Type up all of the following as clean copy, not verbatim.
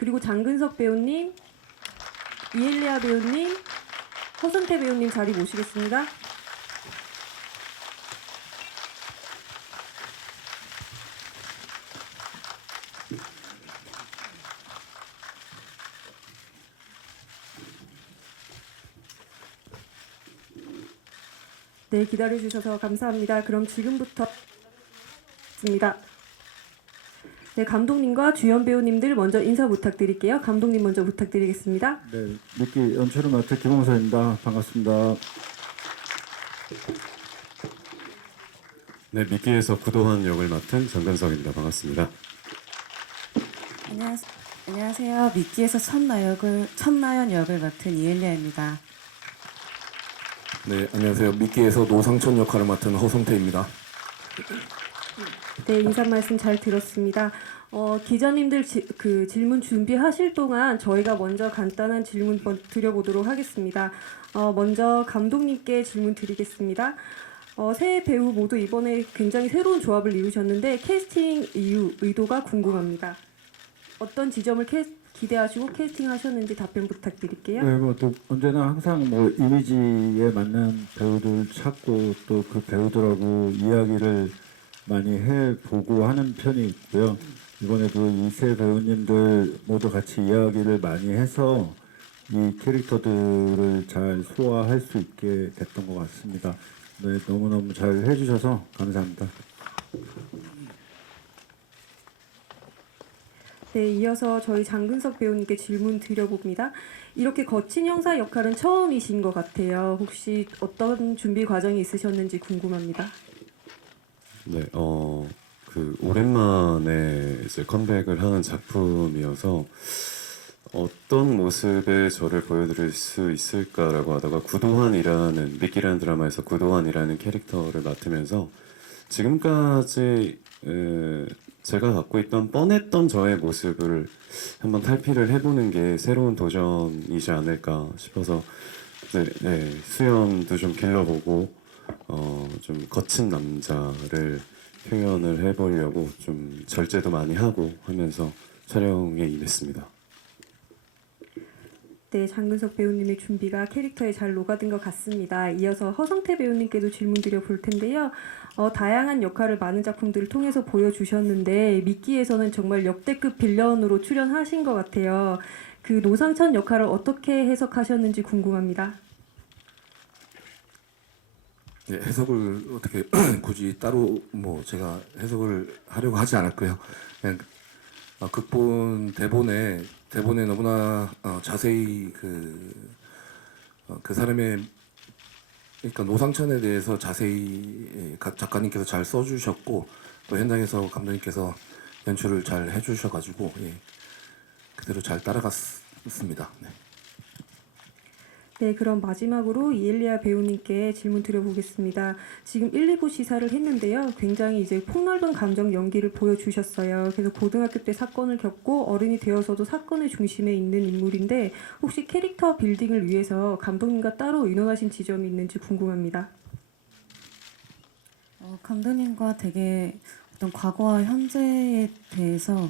그리고 장근석 배우님, 이엘리아 배우님, 허선태 배우님 자리 모시겠습니다. 네, 기다려주셔서 감사합니다. 그럼 지금부터 있습니다. 네, 감독님과 주연 배우님들 먼저 인사 부탁드릴게요. 감독님 먼저 부탁드리겠습니다. 네, 미끼 연출을 맡은 김홍서입니다. 반갑습니다. 네, 미끼에서 구도환 역을 맡은 장근석입니다. 반갑습니다. 안녕하세요. 미끼에서 천나연 역을 맡은 이엘리아입니다. 네, 안녕하세요. 미끼에서 노상천 역할을 맡은 허성태입니다. 네, 인사 말씀 잘 들었습니다. 기자님들 질문 준비하실 동안 저희가 먼저 간단한 질문 드려보도록 하겠습니다. 먼저 감독님께 질문 드리겠습니다. 세 배우 모두 이번에 굉장히 새로운 조합을 이루셨는데 캐스팅 이유, 의도가 궁금합니다. 어떤 지점을 기대하시고 캐스팅하셨는지 답변 부탁드릴게요. 네, 또 언제나 항상 이미지에 맞는 배우들 찾고 또 그 배우들하고 이야기를 많이 해보고 하는 편이 있고요. 이번에도 이 세 배우님들 모두 같이 이야기를 많이 해서 이 캐릭터들을 잘 소화할 수 있게 됐던 것 같습니다. 네, 너무너무 잘 해주셔서 감사합니다. 네, 이어서 저희 장근석 배우님께 질문 드려봅니다. 이렇게 거친 형사 역할은 처음이신 것 같아요. 혹시 어떤 준비 과정이 있으셨는지 궁금합니다. 네, 오랜만에 이제 컴백을 하는 작품이어서 어떤 모습의 저를 보여드릴 수 있을까라고 하다가 구도환이라는 미끼라는 드라마에서 구도환이라는 캐릭터를 맡으면서 지금까지 제가 갖고 있던 뻔했던 저의 모습을 한번 탈피를 해보는 게 새로운 도전이지 않을까 싶어서 네, 수염도 좀 길러보고 좀 거친 남자를 표현을 해보려고 좀 절제도 많이 하고 하면서 촬영에 임했습니다. 네, 장근석 배우님의 준비가 캐릭터에 잘 녹아든 것 같습니다. 이어서 허성태 배우님께도 질문 드려볼 텐데요. 다양한 역할을 많은 작품들을 통해서 보여주셨는데 미끼에서는 정말 역대급 빌런으로 출연하신 것 같아요. 그 노상천 역할을 어떻게 해석하셨는지 궁금합니다. 네, 해석을 어떻게 굳이 따로 제가 해석을 하려고 하지 않았고요. 그냥 극본 대본에 너무나 자세히 그 사람의 그러니까 노상천에 대해서 자세히 각 작가님께서 잘 써주셨고 또 현장에서 감독님께서 연출을 잘 해주셔가지고 그대로 잘 따라갔습니다. 네. 네, 그럼 마지막으로 이엘리아 배우님께 질문 드려보겠습니다. 지금 1, 2부 시사를 했는데요. 굉장히 이제 폭넓은 감정 연기를 보여주셨어요. 그래서 고등학교 때 사건을 겪고 어른이 되어서도 사건의 중심에 있는 인물인데 혹시 캐릭터 빌딩을 위해서 감독님과 따로 의논하신 지점이 있는지 궁금합니다. 감독님과 되게 어떤 과거와 현재에 대해서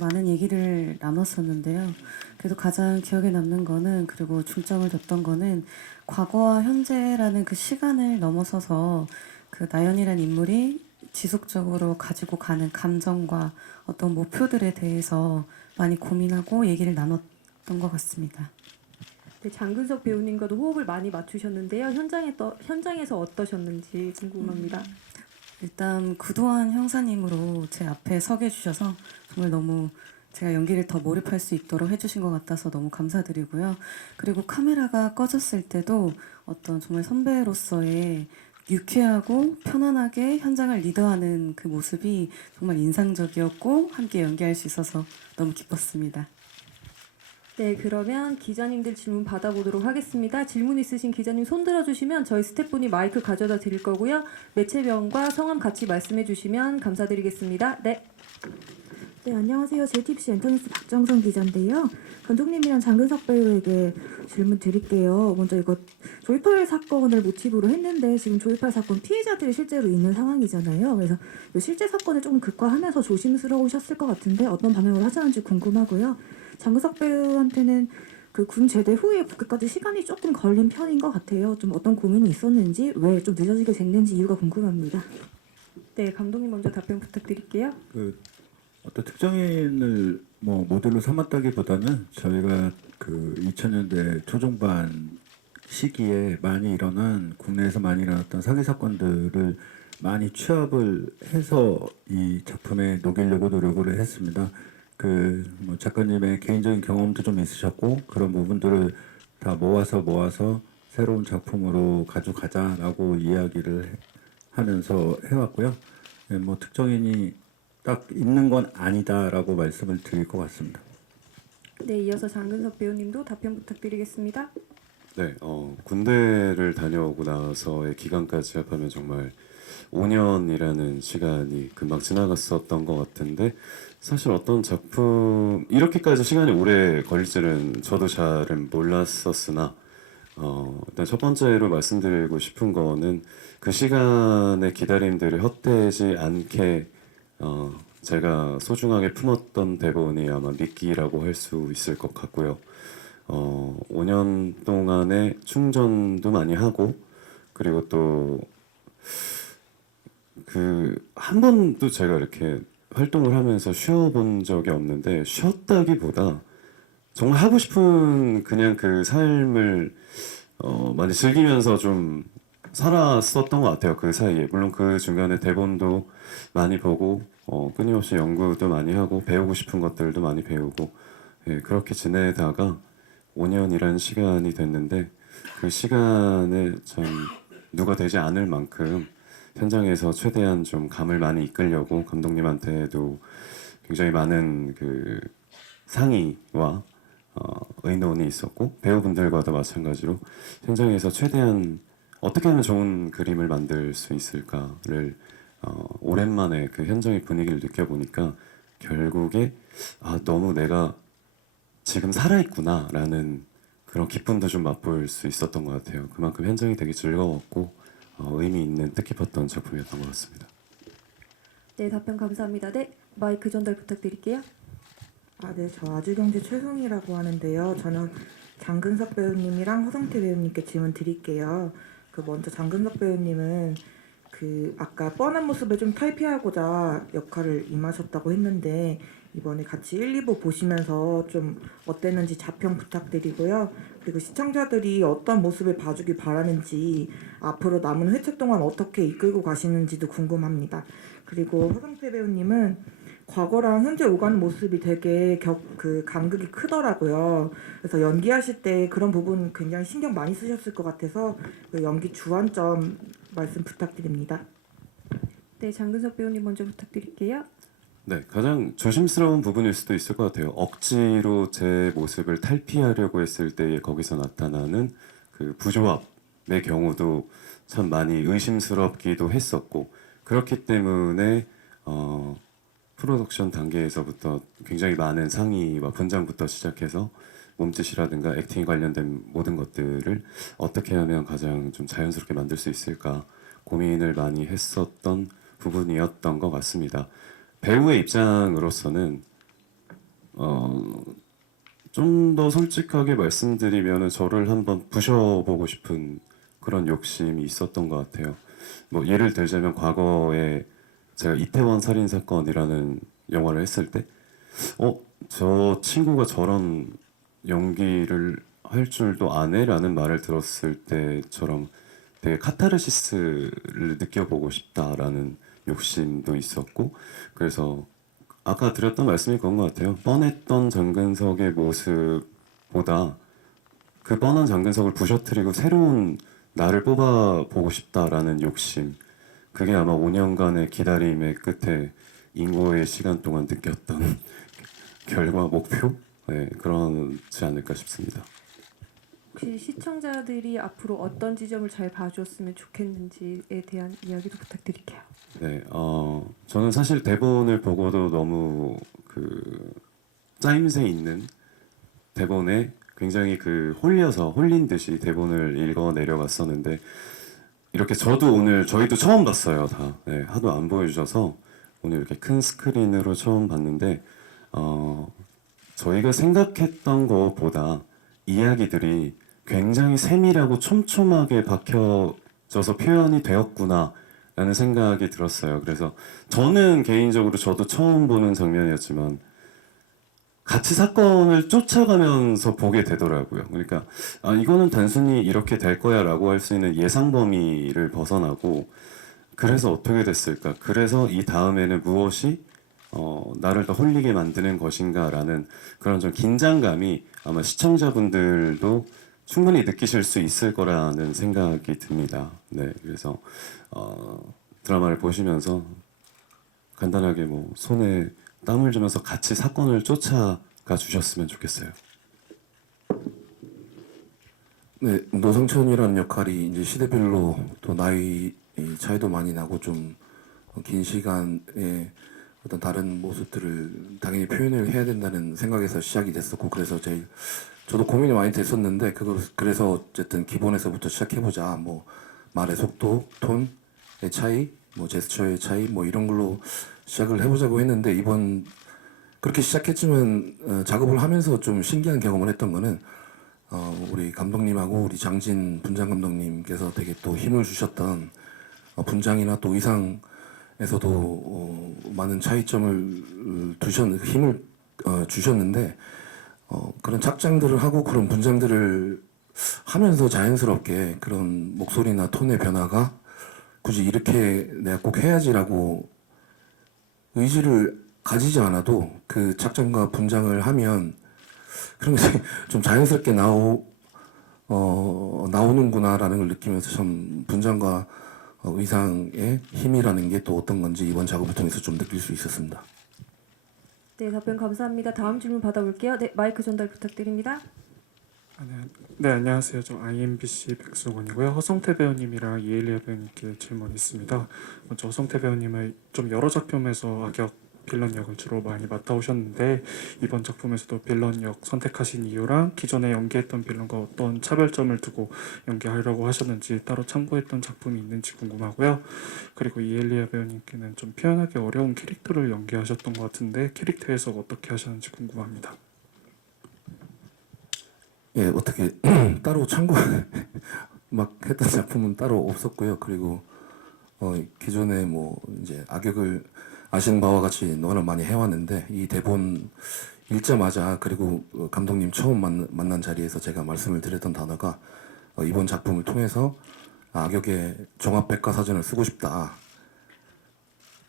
많은 얘기를 나눴었는데요. 그래도 가장 기억에 남는 거는 그리고 중점을 뒀던 거는 과거와 현재라는 그 시간을 넘어서서 그 나연이라는 인물이 지속적으로 가지고 가는 감정과 어떤 목표들에 대해서 많이 고민하고 얘기를 나눴던 것 같습니다. 네, 장근석 배우님과도 호흡을 많이 맞추셨는데요. 현장에서 어떠셨는지 궁금합니다. 일단 구도환 형사님으로 제 앞에 서게 주셔서 정말 너무 제가 연기를 더 몰입할 수 있도록 해주신 것 같아서 너무 감사드리고요. 그리고 카메라가 꺼졌을 때도 어떤 정말 선배로서의 유쾌하고 편안하게 현장을 리드하는 그 모습이 정말 인상적이었고 함께 연기할 수 있어서 너무 기뻤습니다. 네, 그러면 기자님들 질문 받아보도록 하겠습니다. 질문 있으신 기자님 손 들어주시면 저희 스태프분이 마이크 가져다 드릴 거고요. 매체명과 성함 같이 말씀해 주시면 감사드리겠습니다. 네. 네, 안녕하세요. JTBC 엔터뉴스 박정선 기자인데요. 감독님이랑 장근석 배우에게 질문 드릴게요. 먼저 이거 조이팔 사건을 모티브로 했는데 지금 조이팔 사건 피해자들이 실제로 있는 상황이잖아요. 그래서 이 실제 사건을 조금 극화하면서 조심스러우셨을 것 같은데 어떤 방향으로 하시는지 궁금하고요. 장근석 배우한테는 그 군 제대 후에 복귀까지 시간이 조금 걸린 편인 것 같아요. 좀 어떤 고민이 있었는지, 왜 좀 늦어지게 됐는지 이유가 궁금합니다. 네, 감독님 먼저 답변 부탁드릴게요. 그 어떤 특정인을 뭐 모델로 삼았다기보다는 저희가 그 2000년대 초중반 시기에 많이 일어난 국내에서 많이 일어났던 사기 사건들을 많이 취합을 해서 이 작품에 녹이려고 노력을 했습니다. 그 뭐 작가님의 개인적인 경험도 좀 있으셨고 그런 부분들을 다 모아서 새로운 작품으로 가져가자라고 이야기를 하면서 해왔고요. 예, 뭐 특정인이 딱 있는 건 아니다라고 말씀을 드릴 것 같습니다. 네, 이어서 장근석 배우님도 답변 부탁드리겠습니다. 네, 군대를 다녀오고 나서의 기간까지 합하면 정말 5년이라는 시간이 금방 지나갔었던 것 같은데 사실 어떤 작품 이렇게까지 시간이 오래 걸릴지는 저도 잘은 몰랐었으나 일단 첫 번째로 말씀드리고 싶은 거는 그 시간의 기다림들이 헛되지 않게 제가 소중하게 품었던 대본이 아마 미끼라고 할 수 있을 것 같고요. 5년 동안의 충전도 많이 하고 그리고 또 그 한 번도 제가 이렇게 활동을 하면서 쉬어본 적이 없는데 쉬었다기보다 정말 하고 싶은 그냥 그 삶을 많이 즐기면서 좀 살았었던 것 같아요. 그 사이에 물론 그 중간에 대본도 많이 보고 끊임없이 연구도 많이 하고 배우고 싶은 것들도 많이 배우고 예, 그렇게 지내다가 5년이라는 시간이 됐는데 그 시간에 참 누가 되지 않을 만큼 현장에서 최대한 좀 감을 많이 이끌려고 감독님한테도 굉장히 많은 그 상의와 의논이 있었고 배우분들과도 마찬가지로 현장에서 최대한 어떻게 하면 좋은 그림을 만들 수 있을까를 오랜만에 그 현장의 분위기를 느껴보니까 결국에 너무 내가 지금 살아있구나라는 그런 기쁨도 좀 맛볼 수 있었던 것 같아요. 그만큼 현장이 되게 즐거웠고 의미 있는 뜻깊었던 작품이었던 것 같습니다. 네, 답변 감사합니다. 네, 마이크 전달 부탁드릴게요. 네, 저 아주경제 최송이라고 하는데요. 저는 장근석 배우님이랑 허성태 배우님께 질문 드릴게요. 그 먼저 장근석 배우님은 그 아까 뻔한 모습을 좀 탈피하고자 역할을 임하셨다고 했는데 이번에 같이 1, 2부 보시면서 좀 어땠는지 자평 부탁드리고요. 그리고 시청자들이 어떤 모습을 봐주길 바라는지 앞으로 남은 회차 동안 어떻게 이끌고 가시는지도 궁금합니다. 그리고 허성태 배우님은 과거랑 현재 오가는 모습이 되게 그 간극이 크더라고요. 그래서 연기하실 때 그런 부분 굉장히 신경 많이 쓰셨을 것 같아서 그 연기 주안점 말씀 부탁드립니다. 네, 장근석 배우님 먼저 부탁드릴게요. 네, 가장 조심스러운 부분일 수도 있을 것 같아요. 억지로 제 모습을 탈피하려고 했을 때 거기서 나타나는 그 부조합의 경우도 참 많이 의심스럽기도 했었고 그렇기 때문에 프로덕션 단계에서부터 굉장히 많은 상의와 분장부터 시작해서 몸짓이라든가 액팅 관련된 모든 것들을 어떻게 하면 가장 좀 자연스럽게 만들 수 있을까 고민을 많이 했었던 부분이었던 것 같습니다. 배우의 입장으로서는 좀 더 솔직하게 말씀드리면 저를 한번 부셔보고 싶은 그런 욕심이 있었던 것 같아요. 뭐 예를 들자면 과거에 제가 이태원 살인 사건이라는 영화를 했을 때, 저 친구가 저런 연기를 할 줄도 아네라는 말을 들었을 때처럼 되게 카타르시스를 느껴보고 싶다라는 욕심도 있었고, 그래서 아까 드렸던 말씀이 그런 것 같아요. 뻔했던 장근석의 모습보다 그 뻔한 장근석을 부셔뜨리고 새로운 나를 뽑아보고 싶다라는 욕심. 그게 아마 5년간의 기다림의 끝에 인고의 시간 동안 느꼈던 결과 목표? 네, 그렇지 않을까 싶습니다. 혹시 시청자들이 앞으로 어떤 지점을 잘 봐주었으면 좋겠는지에 대한 이야기도 부탁드릴게요. 네, 저는 사실 대본을 보고도 너무 그 짜임새 있는 대본에 굉장히 그 홀린 듯이 대본을 읽어 내려갔었는데 이렇게 저희도 처음 봤어요 다. 네, 하도 안 보여주셔서 오늘 이렇게 큰 스크린으로 처음 봤는데 저희가 생각했던 것보다 이야기들이 굉장히 세밀하고 촘촘하게 박혀져서 표현이 되었구나라는 생각이 들었어요. 그래서 저는 개인적으로 저도 처음 보는 장면이었지만 같이 사건을 쫓아가면서 보게 되더라고요. 그러니까 이거는 단순히 이렇게 될 거야라고 할 수 있는 예상 범위를 벗어나고 그래서 어떻게 됐을까? 그래서 이 다음에는 무엇이 나를 더 홀리게 만드는 것인가라는 그런 좀 긴장감이 아마 시청자분들도 충분히 느끼실 수 있을 거라는 생각이 듭니다. 네, 그래서 드라마를 보시면서 간단하게 뭐 손에 땀을 주면서 같이 사건을 쫓아가 주셨으면 좋겠어요. 네, 노상천이라는 역할이 이제 시대별로 또 나이 차이도 많이 나고 좀 긴 시간에 어떤 다른 모습들을 당연히 표현을 해야 된다는 생각에서 시작이 됐었고 그래서 저도 고민이 많이 됐었는데 그래서 어쨌든 기본에서부터 시작해보자. 뭐 말의 속도, 톤의 차이, 뭐 제스처의 차이, 뭐 이런 걸로 시작을 해보자고 했는데 이번 그렇게 시작했지만 작업을 하면서 좀 신기한 경험을 했던 거는 우리 감독님하고 우리 장진 분장 감독님께서 되게 또 힘을 주셨던 분장이나 또 의상에서도 많은 차이점을 힘을 주셨는데 그런 착장들을 하고 그런 분장들을 하면서 자연스럽게 그런 목소리나 톤의 변화가 굳이 이렇게 내가 꼭 해야지라고 의지를 가지지 않아도 그 착장과 분장을 하면 그런 것이 좀 자연스럽게 나오는구나라는 걸 느끼면서 참 분장과 의상의 힘이라는 게 또 어떤 건지 이번 작업을 통해서 좀 느낄 수 있었습니다. 네, 답변 감사합니다. 다음 질문 받아볼게요. 네, 마이크 전달 부탁드립니다. 네, 안녕하세요. 저 IMBC 백승원이고요. 허성태 배우님이랑 이엘리아 배우님께 질문이 있습니다. 먼저 허성태 배우님은 좀 여러 작품에서 악역 빌런 역을 주로 많이 맡아오셨는데 이번 작품에서도 빌런 역 선택하신 이유랑 기존에 연기했던 빌런과 어떤 차별점을 두고 연기하려고 하셨는지 따로 참고했던 작품이 있는지 궁금하고요. 그리고 이엘리아 배우님께는 좀 표현하기 어려운 캐릭터를 연기하셨던 것 같은데 캐릭터 해석 어떻게 하셨는지 궁금합니다. 예, 어떻게 따로 참고 막 했던 작품은 따로 없었고요. 그리고 기존에 뭐 이제 악역을 아시는 바와 같이 워낙 많이 해왔는데 이 대본 읽자마자 그리고 감독님 처음 만난 자리에서 제가 말씀을 드렸던 단어가 이번 작품을 통해서 악역의 종합 백과사전을 쓰고 싶다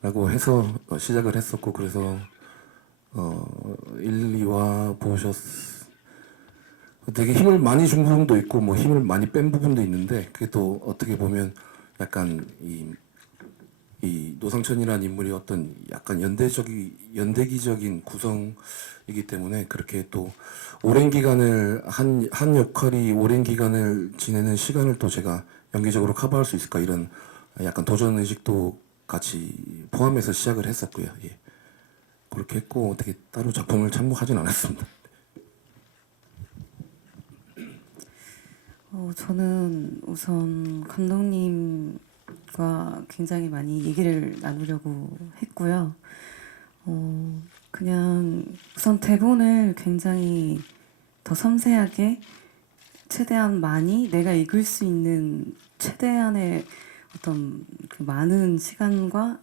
라고 해서 시작을 했었고 그래서 1, 2화 되게 힘을 많이 준 부분도 있고 뭐 힘을 많이 뺀 부분도 있는데 그게 또 어떻게 보면 약간 이 노상천이라는 인물이 어떤 약간 연대기적인 구성이기 때문에 그렇게 또 오랜 기간을 한 역할이 오랜 기간을 지내는 시간을 또 제가 연기적으로 커버할 수 있을까 이런 약간 도전 의식도 같이 포함해서 시작을 했었고요. 예. 그렇게 했고 어떻게 따로 작품을 참고하진 않았습니다. 저는 우선 감독님과 굉장히 많이 얘기를 나누려고 했고요. 그냥 우선 대본을 굉장히 더 섬세하게 최대한 많이 내가 읽을 수 있는 최대한의 어떤 그 많은 시간과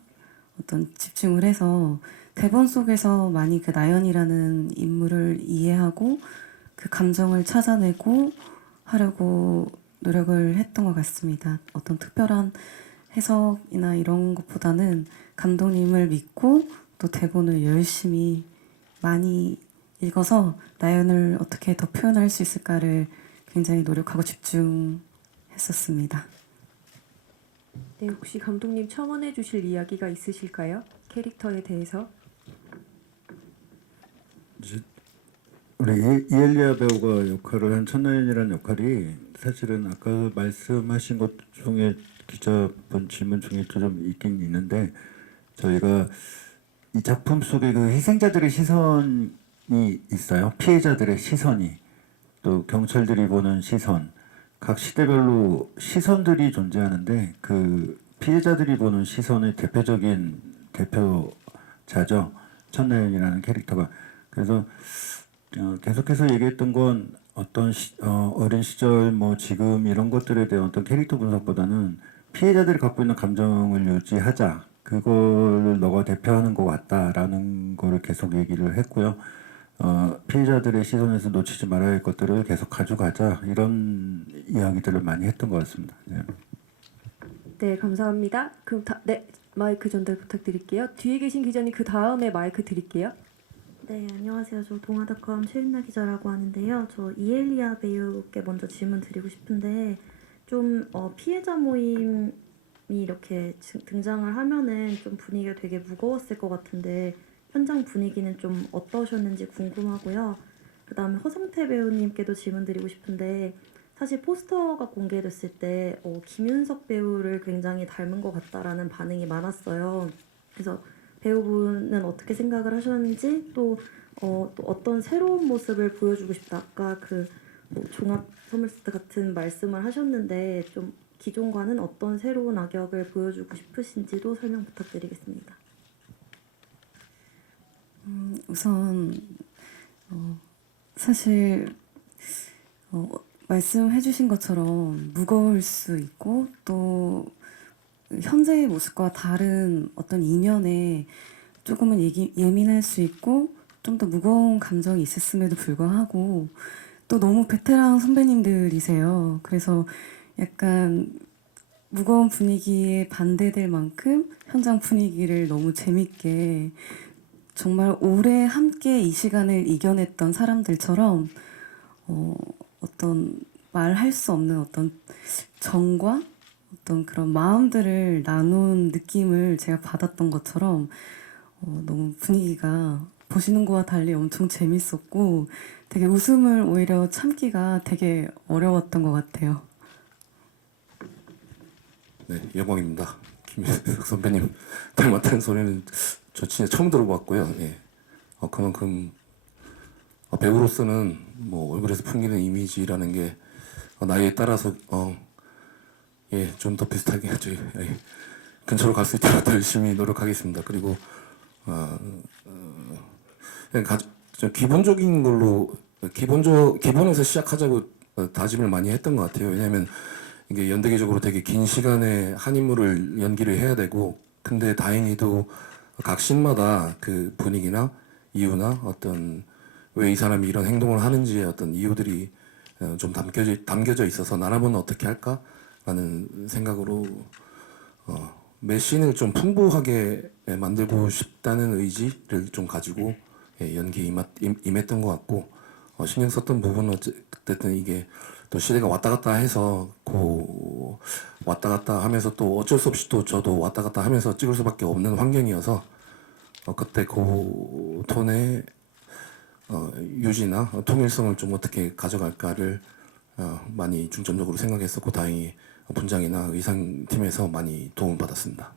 어떤 집중을 해서 대본 속에서 많이 그 나연이라는 인물을 이해하고 그 감정을 찾아내고 하려고 노력을 했던 것 같습니다. 어떤 특별한 해석이나 이런 것보다는 감독님을 믿고 또 대본을 열심히 많이 읽어서 나연을 어떻게 더 표현할 수 있을까를 굉장히 노력하고 집중했었습니다. 네, 혹시 감독님 첨언해 주실 이야기가 있으실까요? 캐릭터에 대해서. 우리 이엘리아 배우가 역할을 한 천나연이라는 역할이 사실은 아까 말씀하신 것 중에 기자분 질문 중에 좀 있긴 있는데 저희가 이 작품 속에 그 희생자들의 시선이 있어요. 피해자들의 시선이 또 경찰들이 보는 시선 각 시대별로 시선들이 존재하는데 그 피해자들이 보는 시선의 대표자죠. 천나연이라는 캐릭터가. 그래서 계속해서 얘기했던 건 어떤 어린 시절 뭐 지금 이런 것들에 대한 어떤 캐릭터 분석보다는 피해자들이 갖고 있는 감정을 유지하자. 그걸 너가 대표하는 것 같다라는 거를 계속 얘기를 했고요. 피해자들의 시선에서 놓치지 말아야 할 것들을 계속 가져가자. 이런 이야기들을 많이 했던 것 같습니다. 네. 네, 감사합니다. 그럼 네, 마이크 전달 부탁드릴게요. 뒤에 계신 기자님 그 다음에 마이크 드릴게요. 네, 안녕하세요. 저 동아닷컴 최윤나 기자라고 하는데요. 저 이엘리아 배우께 먼저 질문 드리고 싶은데 좀 피해자 모임이 이렇게 등장을 하면은 좀 분위기가 되게 무거웠을 것 같은데 현장 분위기는 좀 어떠셨는지 궁금하고요. 그다음에 허성태 배우님께도 질문 드리고 싶은데 사실 포스터가 공개됐을 때 김윤석 배우를 굉장히 닮은 것 같다라는 반응이 많았어요. 그래서 배우분은 어떻게 생각을 하셨는지 또 어떤 새로운 모습을 보여주고 싶다. 아까 뭐 종합 선물 세트 같은 말씀을 하셨는데 좀 기존과는 어떤 새로운 악역을 보여주고 싶으신지도 설명 부탁드리겠습니다. 우선 사실 말씀해주신 것처럼 무거울 수 있고 또 현재의 모습과 다른 어떤 이면에 조금은 예민할 수 있고 좀 더 무거운 감정이 있었음에도 불구하고 또 너무 베테랑 선배님들이세요. 그래서 약간 무거운 분위기에 반대될 만큼 현장 분위기를 너무 재밌게 정말 오래 함께 이 시간을 이겨냈던 사람들처럼 어떤 말할 수 없는 어떤 정과 어떤 그런 마음들을 나눈 느낌을 제가 받았던 것처럼 너무 분위기가 보시는 거와 달리 엄청 재밌었고 되게 웃음을 오히려 참기가 되게 어려웠던 것 같아요. 네, 영광입니다. 김윤석 선배님 닮았다는 소리는 저 진짜 처음 들어봤고요. 예. 그만큼 배우로서는 뭐 얼굴에서 풍기는 이미지라는 게 나이에 따라서 좀 더 비슷하게 저희 근처로 갈 수 있도록 더 열심히 노력하겠습니다. 그리고 그냥 좀 기본적인 걸로 기본에서 시작하자고 다짐을 많이 했던 것 같아요. 왜냐하면 이게 연대기적으로 되게 긴 시간에 한 인물을 연기를 해야 되고, 근데 다행히도 각 씬마다 그 분위기나 이유나 어떤 왜 이 사람이 이런 행동을 하는지의 어떤 이유들이 좀 담겨져 있어서 나라면 어떻게 할까라는 생각으로 매 씬을 좀 풍부하게 만들고 싶다는 의지를 좀 가지고 연기에 임했던 것 같고, 신경 썼던 부분은 어쨌든 이게 또 시대가 왔다 갔다 해서 왔다 갔다 하면서 또 어쩔 수 없이 또 저도 왔다 갔다 하면서 찍을 수밖에 없는 환경이어서 그때 그 톤의 유지나 통일성을 좀 어떻게 가져갈까를 많이 중점적으로 생각했었고, 다행히 분장이나 의상팀에서 많이 도움을 받았습니다.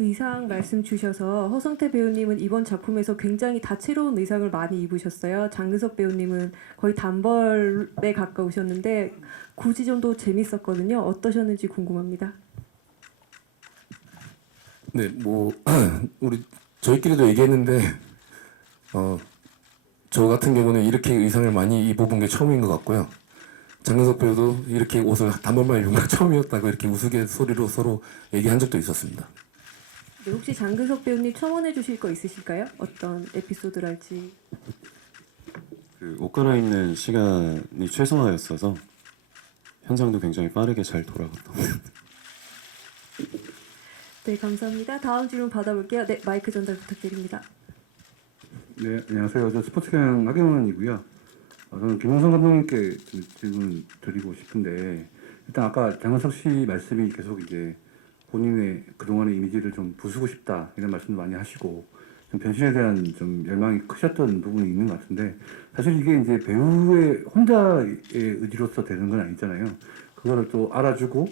의상 말씀 주셔서 허성태 배우님은 이번 작품에서 굉장히 다채로운 의상을 많이 입으셨어요. 장근석 배우님은 거의 단벌에 가까우셨는데 구지점도 재밌었거든요. 어떠셨는지 궁금합니다. 네, 뭐 저희끼리도 얘기했는데 저 같은 경우는 이렇게 의상을 많이 입어본 게 처음인 것 같고요. 장근석 배우도 이렇게 옷을 단번만 입은 거 처음이었다고 이렇게 우스갯소리로 서로 얘기한 적도 있었습니다. 네, 혹시 장근석 배우님 첨언해 주실 거 있으실까요? 어떤 에피소드랄지. 옷 갈아입는 시간이 최소화였어서 현장도 굉장히 빠르게 잘 돌아갔던 것 같아요. 네, 감사합니다. 다음 질문 받아볼게요. 네, 마이크 전달 부탁드립니다. 네, 안녕하세요. 저 스포츠경 하경원이고요. 저는 김홍성 감독님께 좀 질문 드리고 싶은데, 일단 아까 장근석 씨 말씀이 계속 이제 본인의 그동안의 이미지를 좀 부수고 싶다 이런 말씀도 많이 하시고 좀 변신에 대한 좀 열망이 크셨던 부분이 있는 것 같은데, 사실 이게 이제 배우의 혼자의 의지로서 되는 건 아니잖아요. 그거를 또 알아주고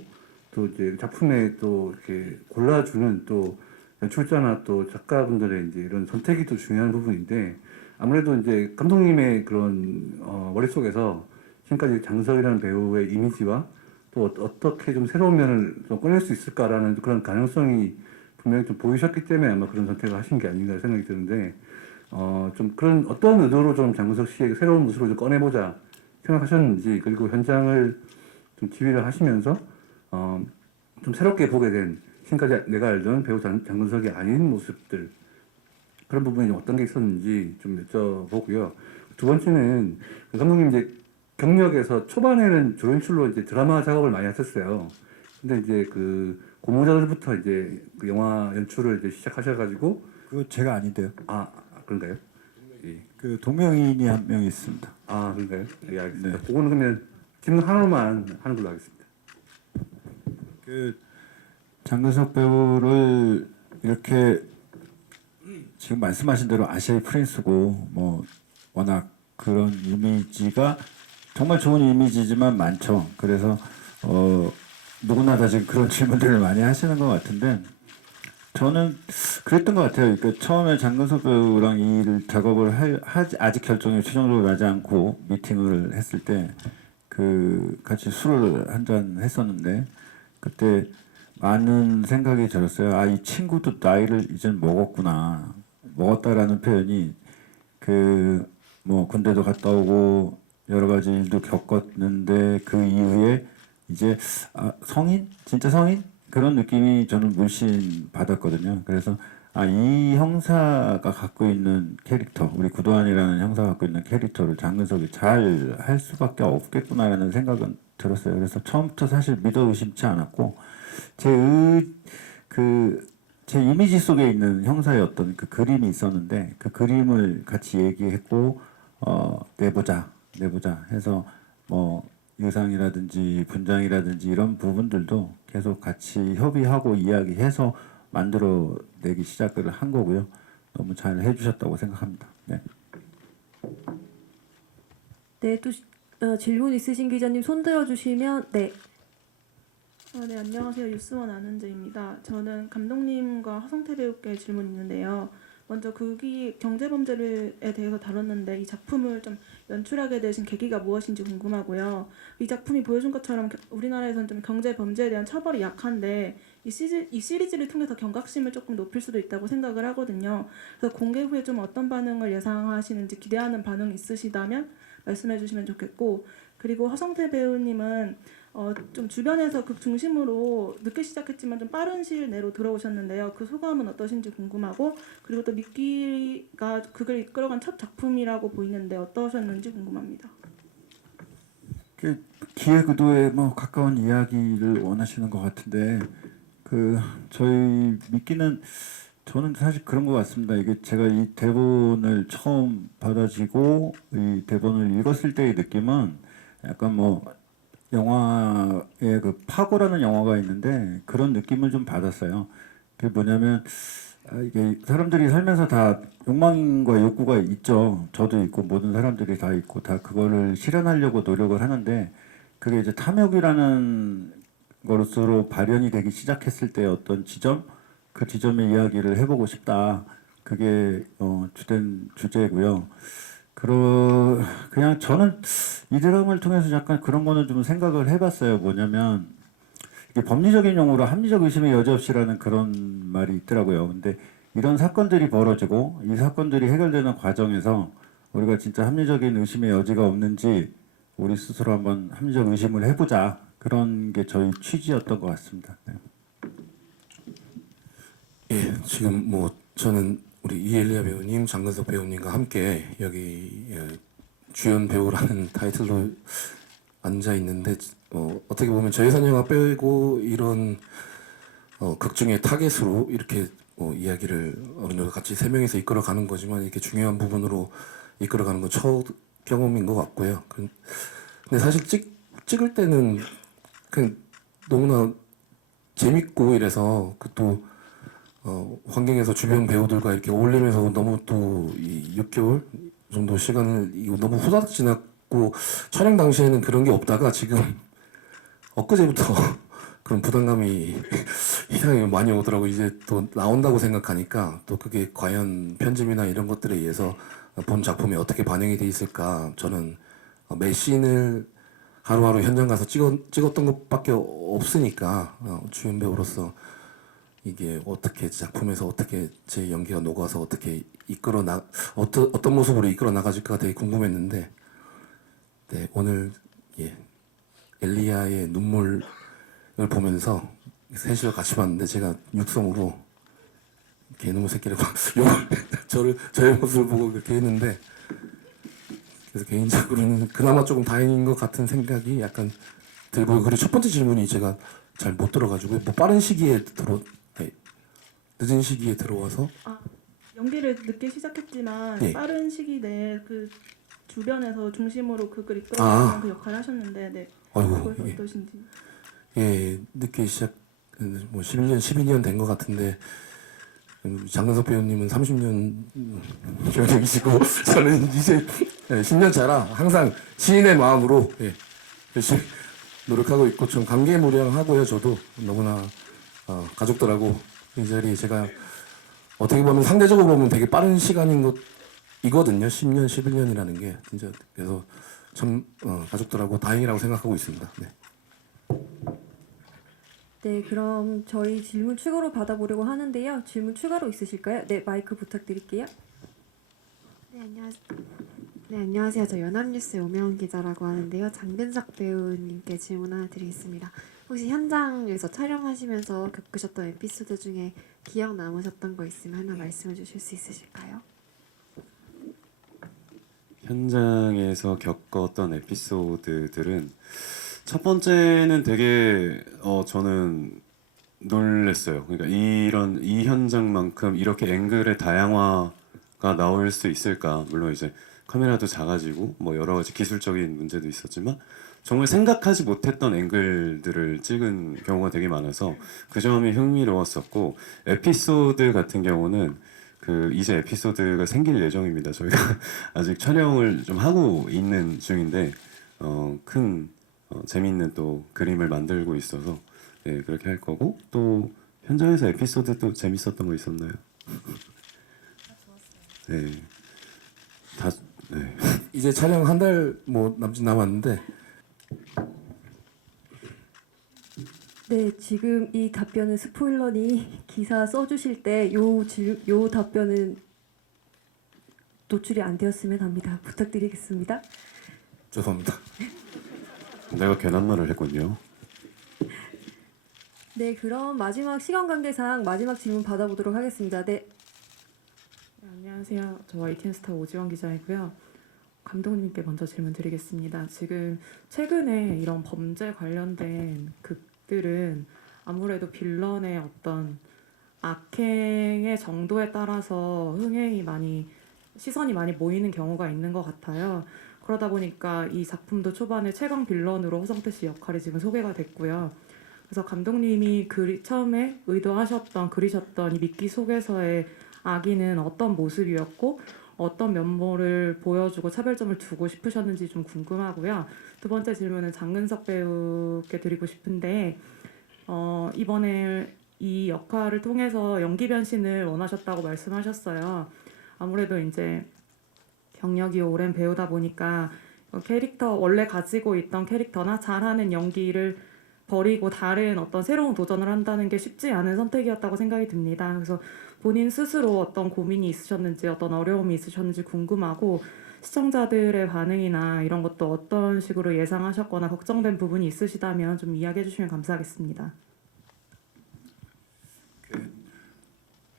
또 이제 작품에 또 이렇게 골라주는 또 연출자나 또 작가분들의 이제 이런 선택이 또 중요한 부분인데, 아무래도 이제 감독님의 그런 머릿속에서 지금까지 장석이라는 배우의 이미지와 또 어떻게 좀 새로운 면을 좀 꺼낼 수 있을까라는 그런 가능성이 분명히 좀 보이셨기 때문에 아마 그런 선택을 하신 게 아닌가 생각이 드는데, 좀 그런 어떤 의도로 좀 장근석 씨의 새로운 모습을 좀 꺼내보자 생각하셨는지, 그리고 현장을 좀 지휘를 하시면서 좀 새롭게 보게 된 지금까지 내가 알던 배우 장근석이 아닌 모습들, 그런 부분이 어떤 게 있었는지 좀 여쭤보고요. 두 번째는 감독님 이제 경력에서 초반에는 조연출로 이제 드라마 작업을 많이 하셨어요. 근데 이제 그 고모자들부터 이제 그 영화 연출을 이제 시작하셔가지고 그거 제가 아닌데요. 아 그런가요? 예. 그 동명이인이 한 명 있습니다. 아 그런가요? 예 알겠습니다. 네. 그거는 그러면 질문 하나만 하는 걸로 하겠습니다. 그 장근석 배우를 이렇게 지금 말씀하신 대로 아시아의 프린스고 뭐 워낙 그런 이미지가 정말 좋은 이미지지만 많죠. 그래서 누구나 다 지금 그런 질문들을 많이 하시는 것 같은데 저는 그랬던 것 같아요. 그러니까 처음에 장근석 배우랑 이 일을 작업을 아직 결정이 최종적으로 나지 않고 미팅을 했을 때 그 같이 술을 한잔 했었는데 그때 많은 생각이 들었어요. 아, 이 친구도 나이를 이제 먹었구나. 먹었다라는 표현이 그 뭐 군대도 갔다 오고 여러 가지 일도 겪었는데 그 이후에 이제 성인? 진짜 성인? 그런 느낌이 저는 물씬 받았거든요. 그래서 이 형사가 갖고 있는 캐릭터, 우리 구도환이라는 형사가 갖고 있는 캐릭터를 장근석이 잘 할 수밖에 없겠구나라는 생각은 들었어요. 그래서 처음부터 사실 믿어 의심치 않았고 제 이미지 속에 있는 형사의 어떤 그 그림이 있었는데 그 그림을 같이 얘기했고 내보자 해서 뭐 의상이라든지 분장이라든지 이런 부분들도 계속 같이 협의하고 이야기해서 만들어내기 시작을 한 거고요. 너무 잘 해주셨다고 생각합니다. 네. 네, 또 질문 있으신 기자님 손 들어주시면 네. 네, 안녕하세요. 뉴스원 안은재입니다. 저는 감독님과 허성태 배우께 질문 있는데요. 먼저 극이 경제범죄에 대해서 다뤘는데 이 작품을 좀 연출하게 되신 계기가 무엇인지 궁금하고요. 이 작품이 보여준 것처럼 우리나라에서는 좀 경제범죄에 대한 처벌이 약한데 이 시리즈를 통해서 경각심을 조금 높일 수도 있다고 생각을 하거든요. 그래서 공개 후에 좀 어떤 반응을 예상하시는지 기대하는 반응이 있으시다면 말씀해 주시면 좋겠고, 그리고 허성태 배우님은 좀 주변에서 극 중심으로 늦게 시작했지만 좀 빠른 시일 내로 들어오셨는데요. 그 소감은 어떠신지 궁금하고, 그리고 또 미끼가 극을 이끌어간 첫 작품이라고 보이는데 어떠셨는지 궁금합니다. 그 기획 의도에 뭐 가까운 이야기를 원하시는 것 같은데 그 저희 미끼는 저는 사실 그런 것 같습니다. 이게 제가 이 대본을 처음 받아지고 이 대본을 읽었을 때의 느낌은 약간 뭐 영화의 그 파고라는 영화가 있는데 그런 느낌을 좀 받았어요. 그게 뭐냐면 이게 사람들이 살면서 다 욕망과 욕구가 있죠. 저도 있고 모든 사람들이 다 있고 다 그거를 실현하려고 노력을 하는데 그게 이제 탐욕이라는 것으로 발현이 되기 시작했을 때 어떤 지점, 그 지점의 이야기를 해보고 싶다. 그게 주된 주제고요. 그냥 저는 이 드라마를 통해서 약간 그런 거는 좀 생각을 해봤어요. 뭐냐면 이게 법리적인 용어로 합리적 의심의 여지 없이라는 그런 말이 있더라고요. 근데 이런 사건들이 벌어지고 이 사건들이 해결되는 과정에서 우리가 진짜 합리적인 의심의 여지가 없는지 우리 스스로 한번 합리적 의심을 해보자. 그런 게 저희 취지였던 것 같습니다. 네. 예, 지금 뭐 저는 우리 이엘리아 배우님, 장근석 배우님과 함께 여기 주연 배우라는 타이틀로 앉아 있는데 어떻게 보면 저예산 영화 빼고 이런 극 중의 타겟으로 이렇게 이야기를 어느 정도 같이 세 명이서 이끌어가는 거지만 이렇게 중요한 부분으로 이끌어가는 건 첫 경험인 것 같고요. 근데 사실 찍을 때는 그냥 너무나 재밌고 이래서 또 환경에서 주변 배우들과 이렇게 어울리면서 너무 또 이 6개월 정도 시간을 이거 너무 후다닥 지났고 촬영 당시에는 그런 게 없다가 지금 엊그제부터 그런 부담감이 이상하게 많이 오더라고. 이제 또 나온다고 생각하니까 또 그게 과연 편집이나 이런 것들에 의해서 본 작품에 어떻게 반영이 돼 있을까. 저는 매 씬을 하루하루 현장 가서 찍었던 것밖에 없으니까 주연 배우로서 이게 어떻게 작품에서 어떻게 제 연기가 녹아서 어떻게 어떤 모습으로 이끌어 나가질까 되게 궁금했는데 네, 오늘 엘리야의 눈물을 보면서 셋이서 같이 봤는데 제가 육성으로 개놈의 새끼를 저의 모습을 보고 그렇게 했는데 그래서 개인적으로는 그나마 조금 다행인 것 같은 생각이 약간 들고 그리고 첫 번째 질문이 제가 잘 못 들어가지고 뭐 빠른 시기에 늦은 시기에 들어와서 연기를 늦게 시작했지만 예. 빠른 시기 내에 그 주변에서 중심으로 극을 이끌어가는 그 역할을 하셨는데 네. 아이고 그래서 어떠신지. 늦게 시작 뭐 11년 12년 된 것 같은데 장근석 배우님은 30년 경력이시고 저는 이제 10년 차라 항상 시인의 마음으로 열심히 노력하고 있고 좀 감개무량하고요. 저도 너무나 가족들하고 이 자리에 제가 어떻게 보면 상대적으로 보면 되게 빠른 시간인 것이거든요. 10년, 11년이라는 게 진짜 그래서 참 가족들하고 다행이라고 생각하고 있습니다. 네. 네, 그럼 저희 질문 추가로 받아보려고 하는데요. 질문 추가로 있으실까요? 네, 마이크 부탁드릴게요. 네, 안녕하세요. 저 연합뉴스 오명훈 기자라고 하는데요. 장근석 배우님께 질문 하나 드리겠습니다. 혹시 현장에서 촬영하시면서 겪으셨던 에피소드 중에 기억 남으셨던 거 있으면 하나 말씀해 주실 수 있으실까요? 현장에서 겪었던 에피소드들은 첫 번째는 되게 저는 놀랬어요. 그러니까 이 현장만큼 이렇게 앵글의 다양화가 나올 수 있을까? 물론 이제 카메라도 작아지고 뭐 여러 가지 기술적인 문제도 있었지만 정말 생각하지 못했던 앵글들을 찍은 경우가 되게 많아서 그 점이 흥미로웠었고 에피소드 같은 경우는 이제 에피소드가 생길 예정입니다. 저희가 아직 촬영을 좀 하고 있는 중인데 큰 재미있는 또 그림을 만들고 있어서 그렇게 할 거고 또 현장에서 에피소드 또 재밌었던 거 있었나요? 네, 네. 이제 촬영 한 달 뭐 남짓 남았는데 네, 지금 이 답변은 스포일러니 기사 써주실 때 요 답변은 노출이 안 되었으면 합니다. 부탁드리겠습니다. 죄송합니다. 내가 괜한 말을 했군요. 네, 그럼 마지막 시간 관계상 마지막 질문 받아보도록 하겠습니다. 네, 안녕하세요. 저 이티엔스타 오지원 기자이고요. 감독님께 먼저 질문 드리겠습니다. 지금 최근에 이런 범죄 관련된 극들은 아무래도 빌런의 어떤 악행의 정도에 따라서 시선이 많이 모이는 경우가 있는 것 같아요. 그러다 보니까 이 작품도 초반에 최강 빌런으로 허성태 씨 역할이 지금 소개가 됐고요. 그래서 감독님이 처음에 그리셨던 이 미끼 속에서의 아기는 어떤 모습이었고 어떤 면모를 보여주고 차별점을 두고 싶으셨는지 좀 궁금하고요. 두 번째 질문은 장근석 배우께 드리고 싶은데 이번에 이 역할을 통해서 연기 변신을 원하셨다고 말씀하셨어요. 아무래도 이제 경력이 오랜 배우다 보니까 원래 가지고 있던 캐릭터나 잘하는 연기를 버리고 다른 어떤 새로운 도전을 한다는 게 쉽지 않은 선택이었다고 생각이 듭니다. 그래서 본인 스스로 어떤 고민이 있으셨는지 어떤 어려움이 있으셨는지 궁금하고 시청자들의 반응이나 이런 것도 어떤 식으로 예상하셨거나 걱정된 부분이 있으시다면 좀 이야기해 주시면 감사하겠습니다.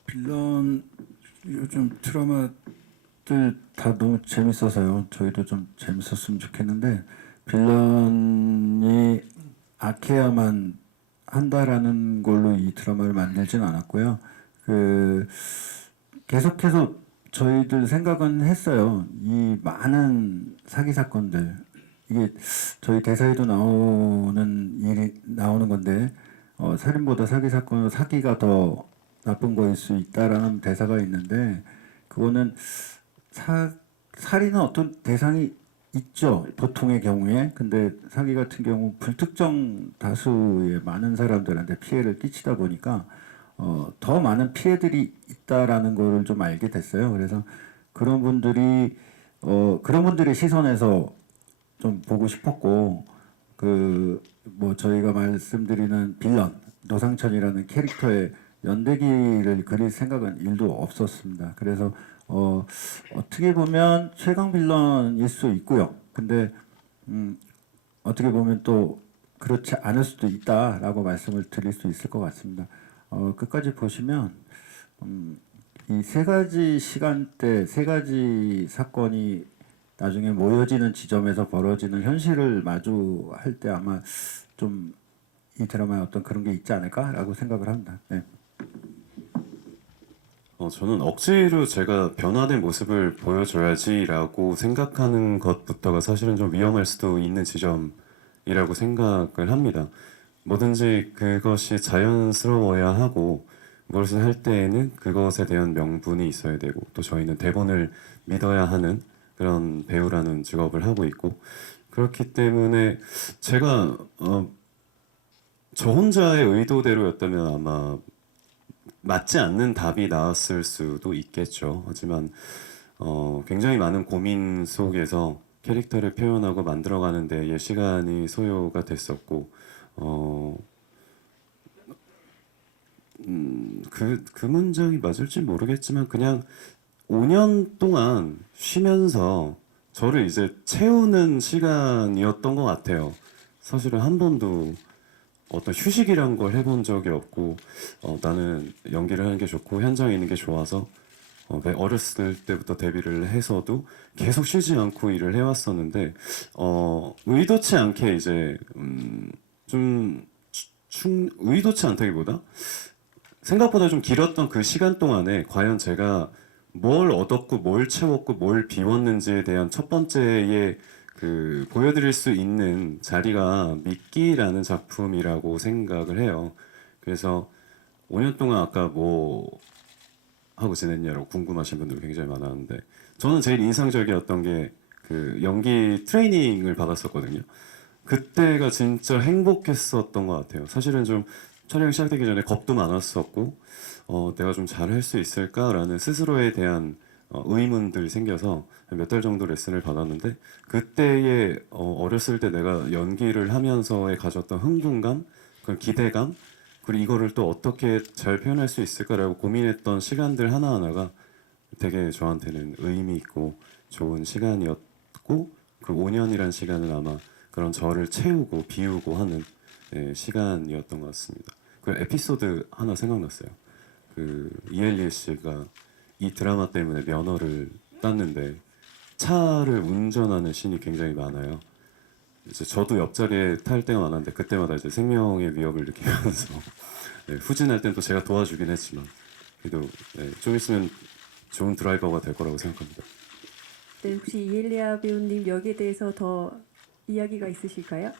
빌런 요즘 드라마들 다 너무 재밌어서요. 저희도 좀 재밌었으면 좋겠는데 빌런이 악해야만 한다라는 걸로 이 드라마를 만들진 않았고요. 계속해서 저희들 생각은 했어요. 이 많은 사기 사건들 이게 저희 대사에도 나오는 건데 살인보다 사기 사건은 사기가 더 나쁜 거일 수 있다라는 대사가 있는데 그거는 살인은 어떤 대상이 있죠. 보통의 경우에. 근데 사기 같은 경우 불특정 다수의 많은 사람들한테 피해를 끼치다 보니까 더 많은 피해들이 있다라는 거를 좀 알게 됐어요. 그래서 그런 분들의 시선에서 좀 보고 싶었고 뭐 저희가 말씀드리는 빌런 노상천이라는 캐릭터의 연대기를 그릴 생각은 일도 없었습니다. 그래서 어떻게 보면 최강 빌런일 수 있고요. 근데 어떻게 보면 또 그렇지 않을 수도 있다라고 말씀을 드릴 수 있을 것 같습니다. 끝까지 보시면 이 세 가지 시간대, 세 가지 사건이 나중에 모여지는 지점에서 벌어지는 현실을 마주할 때 아마 좀 이 드라마에 어떤 그런 게 있지 않을까라고 생각을 합니다. 네. 저는 억지로 제가 변화된 모습을 보여줘야지라고 생각하는 것부터가 사실은 좀 위험할 수도 있는 지점이라고 생각을 합니다. 뭐든지 그것이 자연스러워야 하고 무엇을 할 때에는 그것에 대한 명분이 있어야 되고 또 저희는 대본을 믿어야 하는 그런 배우라는 직업을 하고 있고 그렇기 때문에 제가 저 혼자의 의도대로였다면 아마 맞지 않는 답이 나왔을 수도 있겠죠. 하지만 굉장히 많은 고민 속에서 캐릭터를 표현하고 만들어가는 데에 시간이 소요가 됐었고 그 문장이 맞을지 모르겠지만 그냥 5년 동안 쉬면서 저를 이제 채우는 시간이었던 것 같아요. 사실은 한 번도 어떤 휴식이란 걸 해본 적이 없고 나는 연기를 하는 게 좋고 현장에 있는 게 좋아서 어렸을 때부터 데뷔를 해서도 계속 쉬지 않고 일을 해왔었는데 의도치 않게 이제 의도치 않다기보다 생각보다 좀 길었던 그 시간 동안에 과연 제가 뭘 얻었고 뭘 채웠고 뭘 비웠는지에 대한 첫 번째의 그 보여드릴 수 있는 자리가 미끼라는 작품이라고 생각을 해요. 그래서 5년 동안 아까 뭐 하고 지냈냐고 궁금하신 분들 굉장히 많았는데 저는 제일 인상적이었던 게 그 연기 트레이닝을 받았었거든요. 그때가 진짜 행복했었던 것 같아요. 사실은 좀 촬영 시작되기 전에 겁도 많았었고 내가 좀 잘할 수 있을까라는 스스로에 대한 의문들이 생겨서 몇 달 정도 레슨을 받았는데 그때의 어렸을 때 내가 연기를 하면서의 가졌던 흥분감, 그런 기대감 그리고 이거를 또 어떻게 잘 표현할 수 있을까라고 고민했던 시간들 하나하나가 되게 저한테는 의미 있고 좋은 시간이었고 그 5년이란 시간은 아마 그런 저를 채우고 비우고 하는 시간이었던 것 같습니다. 그 에피소드 하나 생각났어요. 그 이엘리에 씨가 이 드라마 때문에 면허를 땄는데 차를 운전하는 씬이 굉장히 많아요. 이제 저도 옆자리에 탈 때가 많았는데 그때마다 이제 생명의 위협을 느끼면서 후진할 땐 또 제가 도와주긴 했지만 그래도 좀 있으면 좋은 드라이버가 될 거라고 생각합니다. 네, 혹시 이엘리아 배우님 역에 대해서 더 이야기가 있으실까요?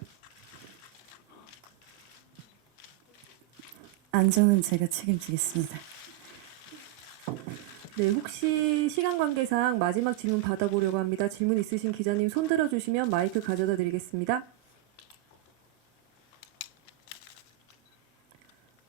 안정은 제가 책임지겠습니다. 네, 혹시 시간 관계상 마지막 질문 받아보려고 합니다. 질문 있으신 기자님 손 들어주시면 마이크 가져다 드리겠습니다.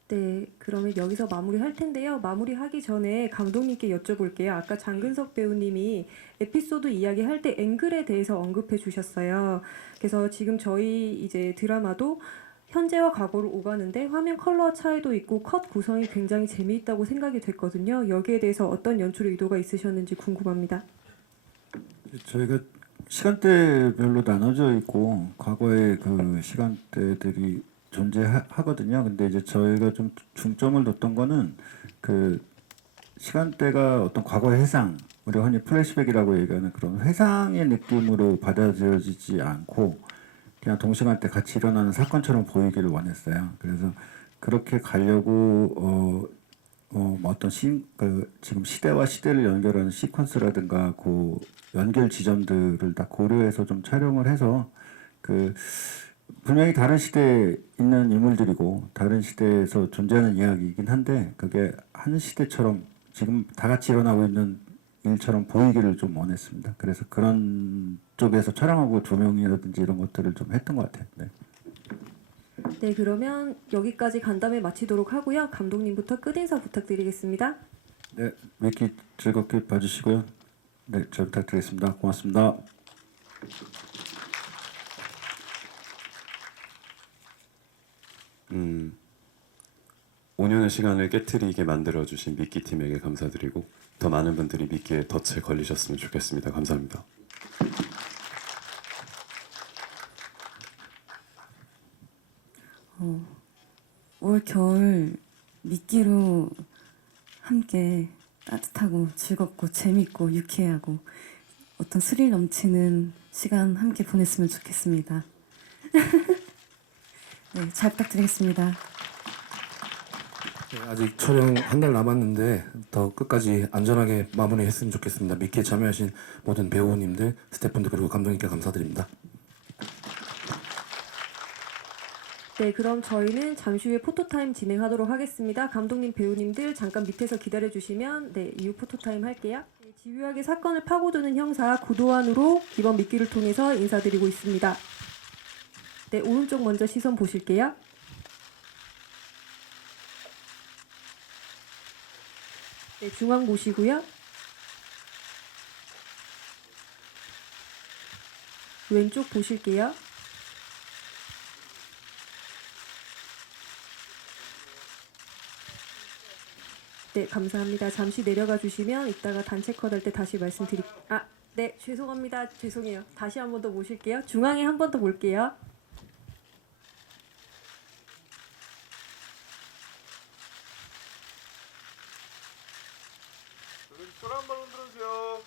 네, 그러면 여기서 마무리할 텐데요. 마무리하기 전에 감독님께 여쭤볼게요. 아까 장근석 배우님이 에피소드 이야기할 때 앵글에 대해서 언급해 주셨어요. 그래서 지금 저희 이제 드라마도 현재와 과거를 오가는데 화면 컬러 차이도 있고 컷 구성이 굉장히 재미있다고 생각이 됐거든요. 여기에 대해서 어떤 연출 의도가 있으셨는지 궁금합니다. 저희가 시간대별로 나눠져 있고 과거의 그 시간대들이 존재하거든요. 근데 이제 저희가 좀 중점을 뒀던 거는 그 시간대가 어떤 과거의 회상, 우리가 흔히 플래시백이라고 얘기하는 그런 회상의 느낌으로 받아들여지지 않고 그냥 동시간대 같이 일어나는 사건처럼 보이기를 원했어요. 그래서 그렇게 가려고 뭐 어떤 지금 시대와 시대를 연결하는 시퀀스라든가 그 연결 지점들을 다 고려해서 좀 촬영을 해서 그 분명히 다른 시대에 있는 인물들이고 다른 시대에서 존재하는 이야기이긴 한데 그게 한 시대처럼 지금 다 같이 일어나고 있는 일처럼 보이기를 좀 원했습니다. 그래서 그런 쪽에서 촬영하고 조명이라든지 이런 것들을 좀 했던 것 같아요. 네. 네, 그러면 여기까지 간담회 마치도록 하고요. 감독님부터 끝인사 부탁드리겠습니다. 네, 위키 즐겁게 봐주시고요. 네, 잘 부탁드리겠습니다. 고맙습니다. 5년 5년의 시간을 깨트리게 만들어주신 미끼 팀에게 감사드리고 더 많은 분들이 미끼에 덫에 걸리셨으면 좋겠습니다. 감사합니다. 올 겨울 미끼로 함께 따뜻하고 즐겁고 재밌고 유쾌하고 어떤 스릴 넘치는 시간 함께 보냈으면 좋겠습니다. 네, 잘 부탁드리겠습니다. 네, 아직 촬영 한 달 남았는데 더 끝까지 안전하게 마무리했으면 좋겠습니다. 미끼에 참여하신 모든 배우님들, 스태프분들 그리고 감독님께 감사드립니다. 네, 그럼 저희는 잠시 후에 포토타임 진행하도록 하겠습니다. 감독님, 배우님들 잠깐 밑에서 기다려주시면 이후 포토타임 할게요. 네, 집요하게 사건을 파고드는 형사 구도환으로 이번 미끼를 통해서 인사드리고 있습니다. 네, 오른쪽 먼저 시선 보실게요. 네, 중앙 보시고요. 왼쪽 보실게요. 네, 감사합니다. 잠시 내려가 주시면 이따가 단체 컷 할 때 다시 네, 죄송합니다. 죄송해요. 다시 한 번 더 모실게요. 중앙에 한 번 더 볼게요. 손 한 번 흔들어주세요.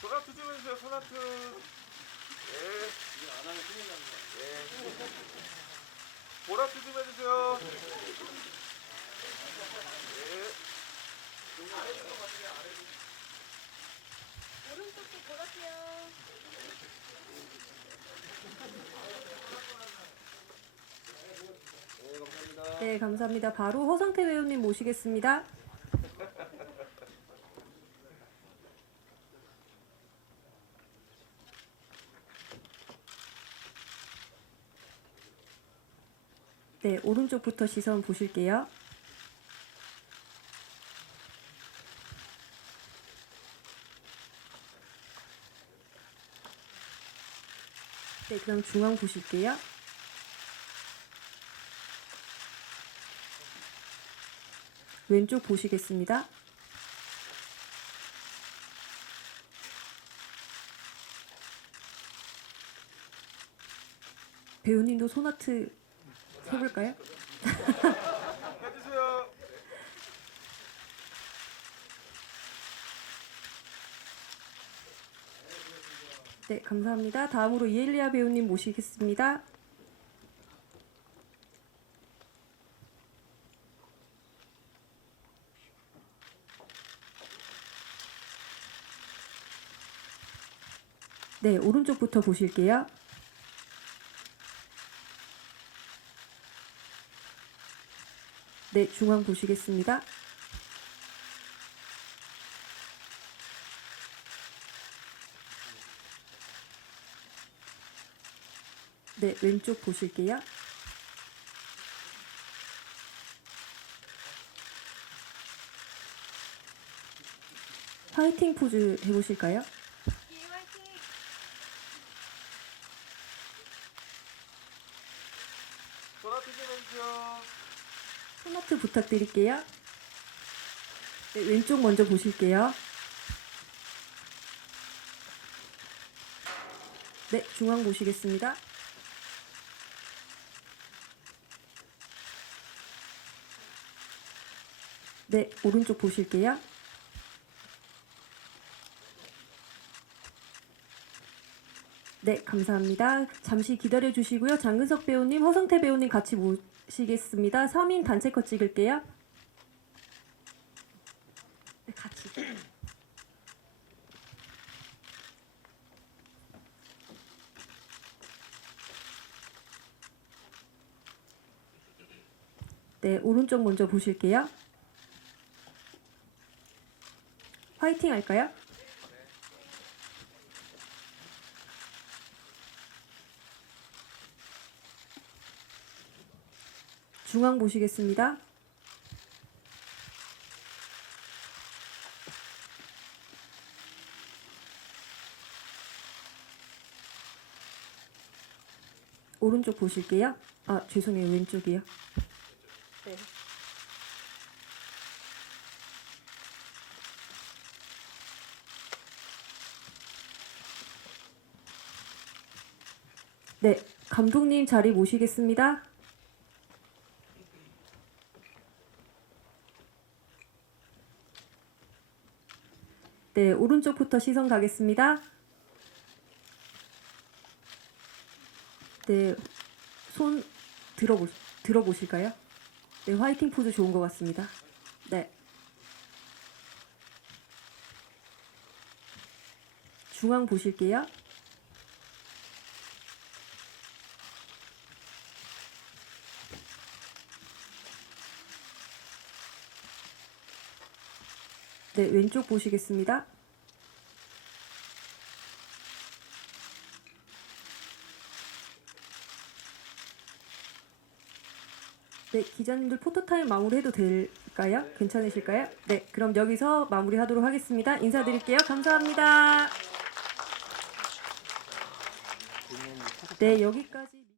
손하트 좀 해주세요. 손하트. 예. 이거 안 하면 큰일 납니다. 예. 보라트 좀 해주세요. 예. 오른쪽도 보라트요. 네, 감사합니다. 바로 허성태 배우님 모시겠습니다. 네, 오른쪽부터 시선 보실게요. 네, 그럼 중앙 보실게요. 왼쪽 보시겠습니다. 배우님도 손아트 해볼까요? 해주세요. 네, 감사합니다. 다음으로 이엘리아 배우님 모시겠습니다. 네, 오른쪽부터 보실게요. 네, 중앙 보시겠습니다. 네, 왼쪽 보실게요. 화이팅 포즈 해보실까요? 손하트 좀 해주세요. 손아트 부탁드릴게요. 네, 왼쪽 먼저 보실게요. 네, 중앙 보시겠습니다. 네, 오른쪽 보실게요. 네, 감사합니다. 잠시 기다려 주시고요. 장근석 배우님, 허성태 배우님 같이 모시겠습니다. 3인 단체 컷 찍을게요. 네, 같이. 네, 오른쪽 먼저 보실게요. 화이팅 할까요? 중앙 보시겠습니다. 오른쪽 보실게요. 아, 죄송해요. 왼쪽이요. 네. 네, 감독님 자리 모시겠습니다. 네, 오른쪽부터 시선 가겠습니다. 네, 손 들어보실까요? 네, 화이팅 포즈 좋은 것 같습니다. 네. 중앙 보실게요. 네, 왼쪽 보시겠습니다. 네, 기자님들 포토타임 마무리해도 될까요? 괜찮으실까요? 네, 그럼 여기서 마무리하도록 하겠습니다. 인사드릴게요. 감사합니다. 네, 여기까지.